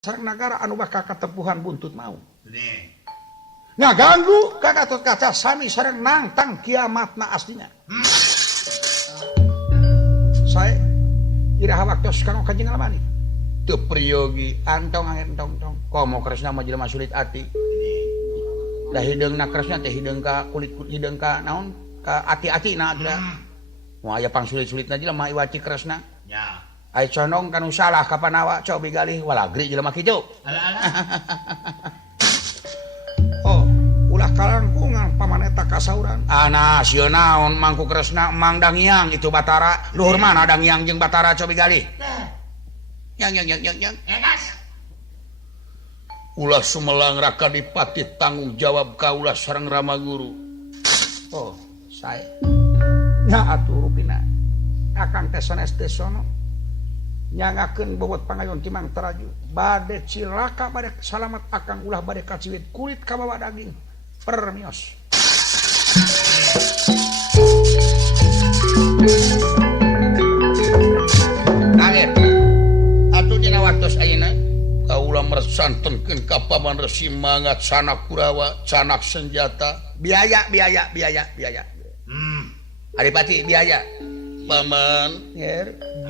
sareng nagara anu bakal katepuhan buntut mau. Ngaganggu ka Gatot Kaca sami sareng nangtang kiamatna aslinya. Saya iraha waktos kanggo Kanjeng Ramani. Teu priyogi antong angin tong-tong. Komo Kresna mah jelema sulit ati. Da hideungna Kresna teh hideung ka kulit hideung ka naon ka ati-atina atuh. Moal aya pangsulit-sulitna jelema iwaci Kresna. Ya. Ai condong kanu salah ka Panawa cobi galih walagri jelema kitu. Oh, ulah kalangkungan pamaneta kasauran. Ana sieun naon Mangku Kresna Mang Dangiang itu Batara. Luhur mana Dangiang jeung Batara cobi galih? Yang. Ulah Sumelang Raka Dipati tanggung jawab kaulah sareng Rama Guru. Oh, saya. Nya atuh rupina. Akang teh sanes teh sono. Nyangakeun bobot pangayon Timang Taraju. Bade cilaka bade salamat akang ulah bade kaciwit kulit kabawa daging. Permios. Angin. Atuh dina waktos ayeuna kaula mersantenkeun ka Paman Resi Mangat Sanak Kurawa, Canak Senjata. Biaya. Adipati biaya. Paman,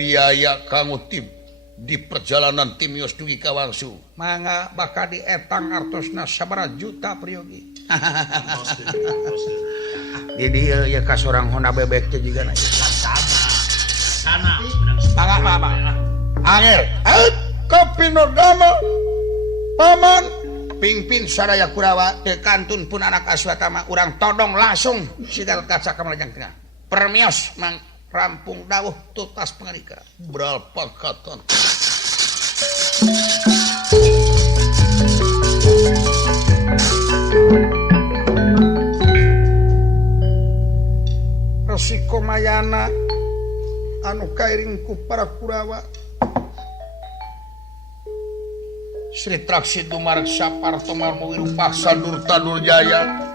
biaya kanggo tim di perjalanan Timios dugi ka Wangsu. Mangga bakal dietang artosna sabaraha juta priyogi. Jadi ya ka sorang Honda bebek teh juga na. Sana. Mangga. Angel, Kapinodama. Paman pingpin sadaya Kurawa teu kantun pun anak Aswatama urang todong langsung sigal kaca ka Malajang Tengah. Permios mang rampung dawuh tutas pangarika bral pakatan. Resiko mayana anu kairing ku para Kurawa Sri Traksi Dumareksa Parto Marmo Wirupaksa Durta Durjaya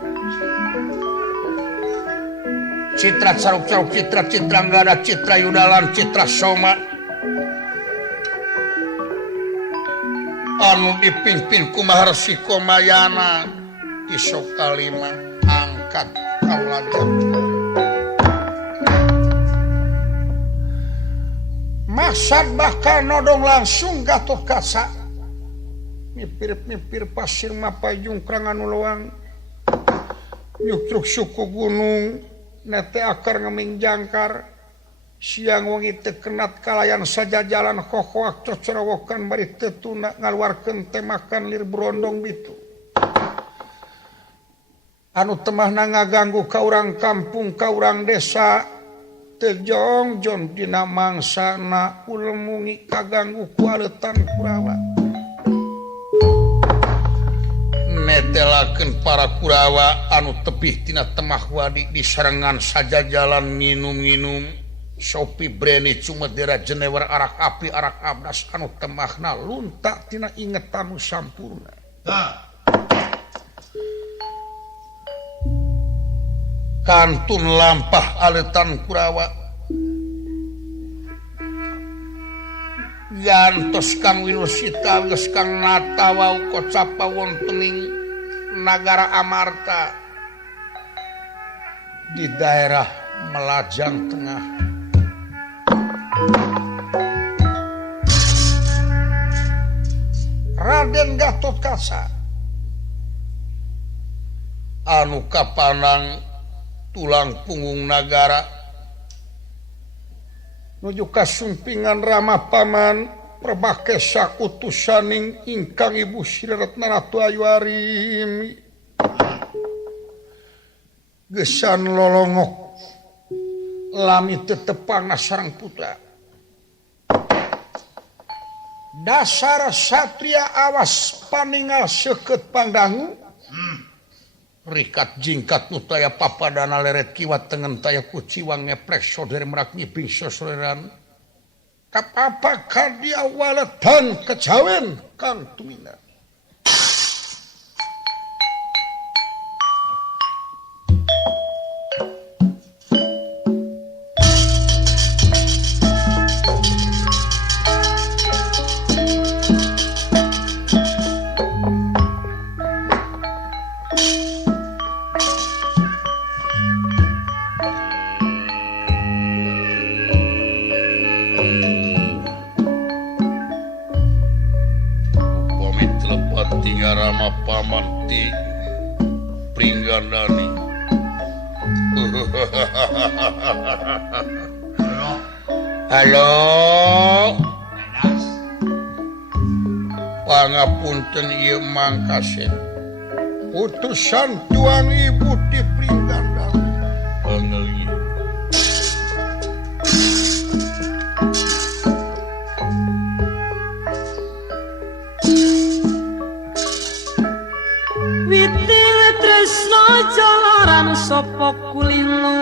Citra Caruk-Caruk, Citra Citrangada, Citra Yudalan, Citra Soma anu dipimpin ku Maharsi Komayana di Sokalima angkat kauladan maksad bakal nodong langsung Gatot Kaca mipir-mipir pasir mapayung krangan uluang nyukruk suku gunung nete akar ngeming jangkar siang wengi teu kenat kalayan saja jalan hohoak cocorowokan bari teu tuna ngaluarkeun temakan lir brondong bitu anu temahna ngaganggu ka urang kampung ka urang desa teu jongjon dina mangsana ulemungi kaganggu ku aleutan Kurawa netelakeun para Kurawa anu tepih tina temah wadi di sarengan saja jalan nginum-nginum sopi breni cumedera jenewer arak api arak abdas anu temahna lunta tina ingetan nu sampurna. Kantun lampah aletan Kurawa gantos Kang Winusita geus Kang Natawa kocapa wontening Nagara Amarta di daerah Melajang Tengah. Raden Gatot Kaca anu kapanang tulang punggung nagara nuju kasumpingan Rama Paman Prabakesa utusaning ingkang Ibu Sri Retna Ratu Ayu Arimi gesan lolongok lami tetepangna sareng putra dasar satria awas paningal seukeut pangdangu rikat jingkat nu taya papadana leret kiwat tengen taya kuciwang ngeprek sodere merak nyiping sosoreran kapapa kardia waletan kecawen Kang Tumina tinggal Rama pamanti Pringgandani. Halo. Ledas. Pangapunten ieu mangkase. Utusan tuan ibu di Pringgandani. Pangeuli. Witing tresno jalaran sapa kulino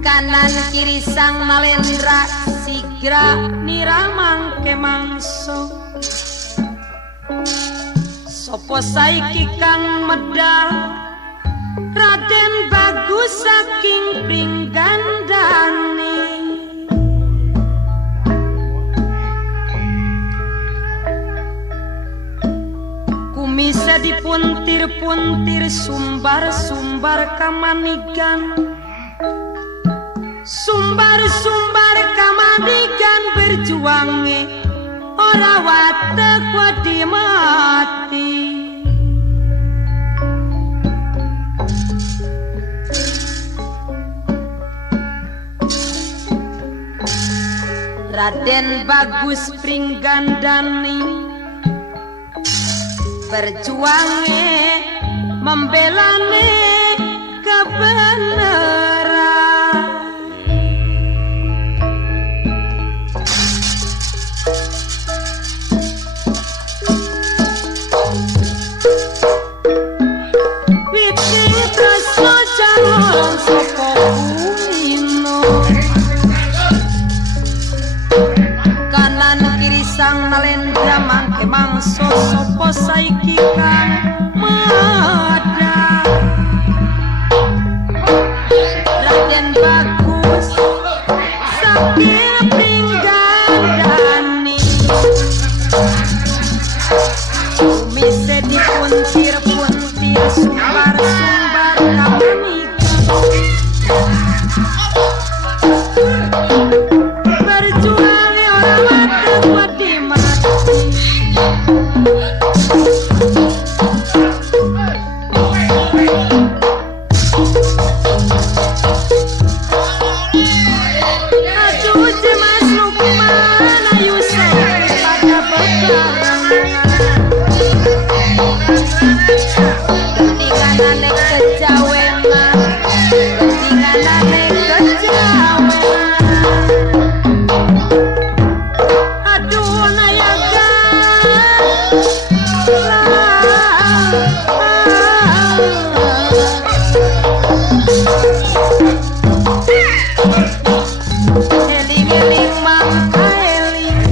kanan kiri sang Malendra sigra niramang kemangso sapa saiki kang medal Raden Bagus saking Pringgandani. Kumise dipuntir-puntir sumbar-sumbar kamanigan. Sumbar-sumbar kamanigan berjuange ora watek wedi mati. Raden Bagus Pringgandani berjuange membelane kebenaran. Witing tresno calon sapa kulino kanan kiri sang Malendra mangke mangso sapa saiki kang medal Raden Bagus saking Pringgandani. Kumise dipuntir-puntir sumbar-sumbar kamanigan berjuang ora watek wedi mati. Aduh Mas Lukman ayu saya pada bebarengan ketinganane kejawenan ketinganane kejawenan. Aduh nayaga eling-eling mangka eling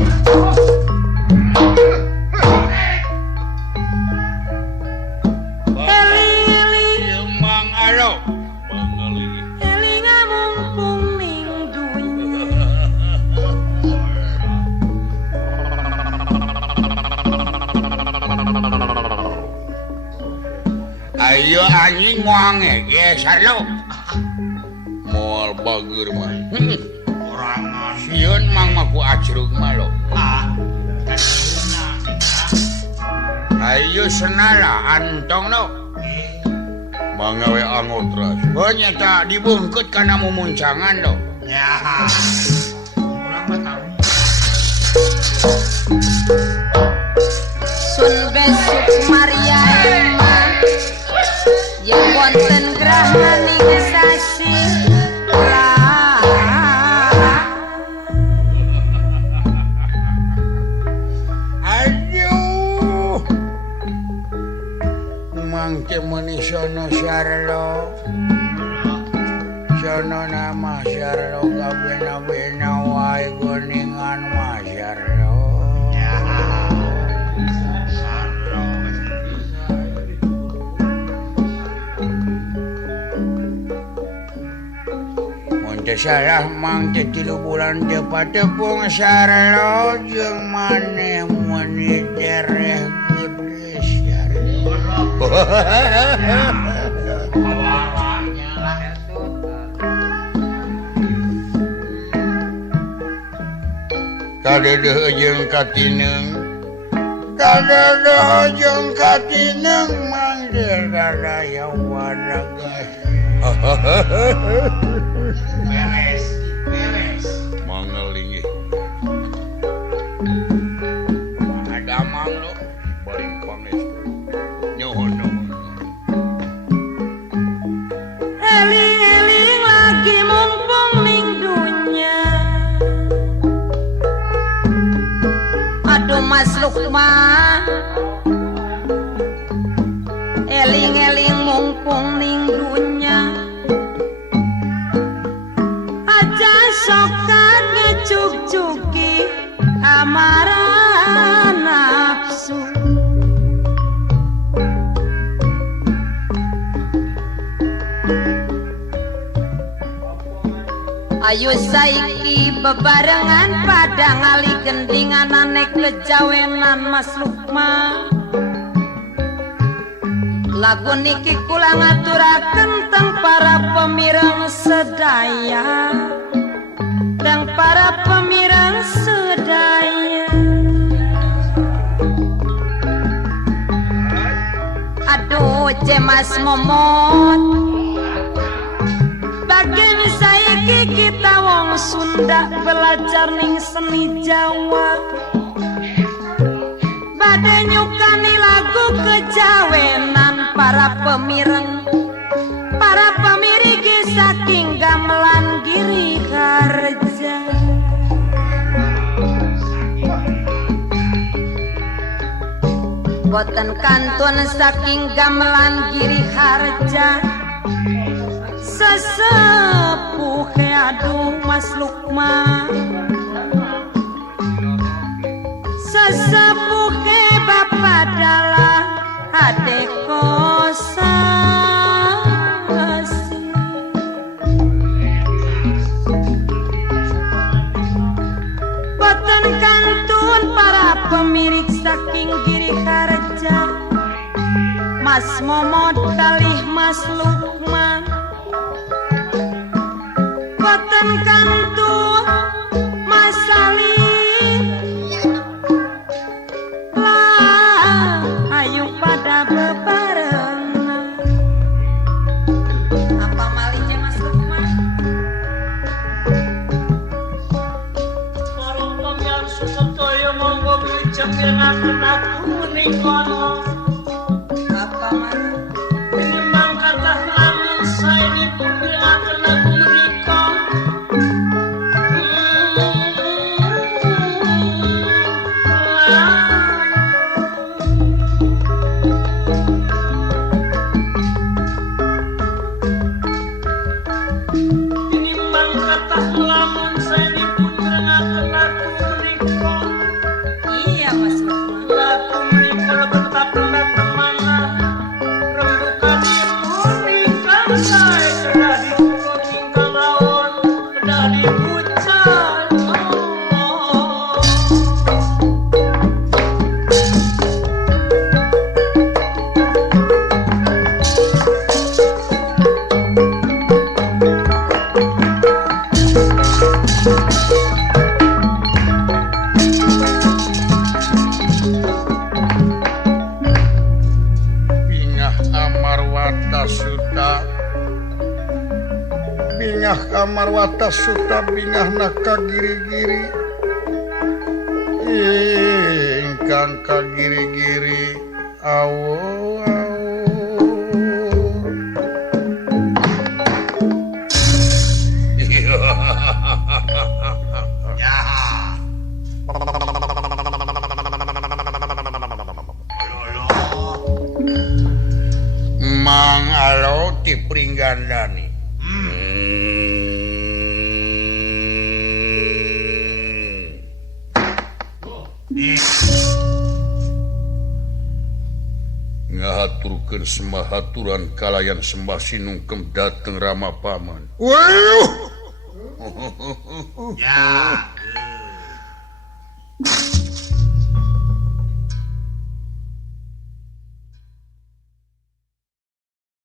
eling-eling Mang alo. Pangeuli. eling mumpung ning dunya. Ayo anjing moal ngege sarlo. Moal bager mah. Orangan. Sieun mang maku acrug mah lo. Kasihuna. Ayo senala antong lo. Mangawe angotras. Nyata dibungkut kana mumuncangan lo. Ya. Urang mah tahu. Sun besuk Maria Emma yang wonten grahaning sasi Aduh. Mangke meuni sono sarlo. Sono nama sarlo kabena-bena wae goningan mah sarlo. Mun teu salah mang teh 3 bulan teu patepung sarlo jeung maneh meuni dereh gede sarlo. Kawaranya lah itu. kadeuh jeung katineng manggil dadaya wanagas. beres Mangelingi ada mang lo balik pangestu. Nyohon. Eling-eling lagi mumpung ning dunya. Aduh Mas Lukman, eling-eling mumpung ning dunya. Aja sokat ngecuk-cuki amarah nafsu. Ayo saiki bebarengan pada ngali gendingan anek kejawenan Mas Lukman. Lagu niki kula ngaturaken teng para pemireng sedaya, teng para pemireng sedaya. Aduh Mas Momot, bagian saiki kita wong Sunda belajar ning seni Jawa. Badhe nyukani lagu kejawenan para pemireng, para pemirigi saking gamelan Giri Harja. Boten kantun saking gamelan Giri Harja. Sesepuh aduh Mas Lukman, sesepuh Bapak dalah adek kosasi. Boten kantun para pemirik saking Giri Harja, Mas Momot kalih Mas Lukman. Boten kantun Mas Salim, lah ayo pada bebarengan. Apa malihnya Mas Lukman? Para pamirsa sedaya monggo wijakenaken aku menika. Apa malih? Menimbang kathah lamun saenipun wijakenaken aku menika. Menimbang kathah lamun saenipun wijakenaken aku menika. Iya Mas Lukman. Laku menika betap mana rembukanipun ingkang sae kedah dipun ingkang rawon kedah dipucan. Bingah Amarwata Suta bingah naka giri-giri ingkang kagiri-giri awo ya Mang alo ti pringgandani. Ngahaturkeun semahaturan kalayan sembah sinungkem dateng Rama Paman. ya